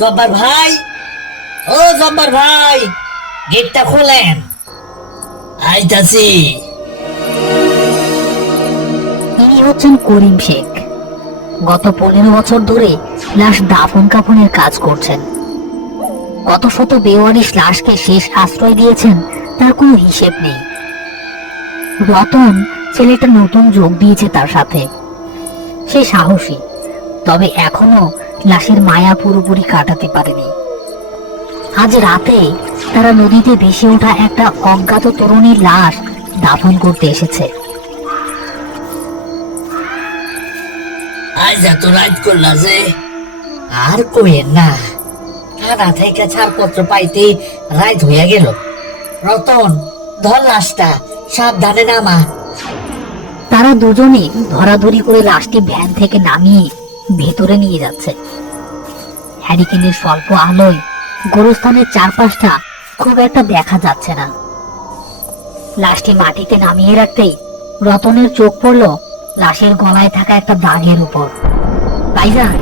জব্বার ভাই, ও জব্বার ভাই, গেটটা খোলেন। আইতাছি। ইনি হচ্ছেন করিম শেখ। গত 15 বছর ধরে লাশ দাফন কাফনের কাজ করছেন। কত শত বেওয়ারিশ লাশকে শেষ আশ্রয় দিয়েছেন তার কোনো হিসেব নেই। রতন ছেলেটা নতুন যোগ দিয়েছে তার সাথে। সে সাহসী, তবে এখনো লাশের মায়া পুরোপুরি কাটাতে পারেনি। আজ রাতে তারা নদীতে ভেসে ওঠা একটা অজ্ঞাত তরুণীর লাশ দাফন করতে এসেছে। আজ এত রাত করলা যে? আর কইেন না, থানা থেকে ছাড়পত্র পাইতে রাত হইয়া গেল। রতন, ধর লাশটা, সাবধানে নামা। তারা দুজনে ধরাধরি করে লাশটি ভ্যান থেকে নামিয়ে ভেতরে নিয়ে যাচ্ছে। হ্যারিকেনের স্বল্প আলোয় গোরস্থানের চারপাশটা খুব একটা দেখা যাচ্ছে না। লাশটি মাটিতে নামিয়ে রাখতেই রতনের চোখ পড়ল লাশের গলায় থাকা একটা দাগের উপর। ভাইজান,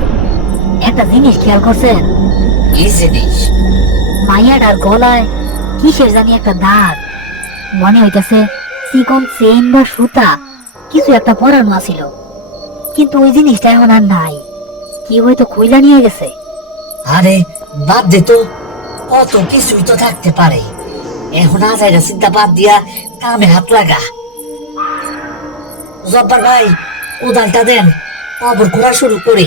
একটা জিনিস খেয়াল করছেন? কি জিনিস? মাইয়াটার গলায় কিসের জানি একটা দাগ। মনে হইতেছে চিকন চেইন বা সুতা কিছু একটা পরানো ছিল, কিন্তু ওই জিনিসটা এখন আর নাই। কি হয়তো খুইলা নিয়ে গেছে। আরে বাদ দে তো, কত কিছুই তো থাকতে পারে। এখন আজাইরা চিন্তা বাদ দিয়া কামে হাত লাগা। জব্বার ভাই, কোদালটা দেন, কবর খোঁড়া শুরু করি।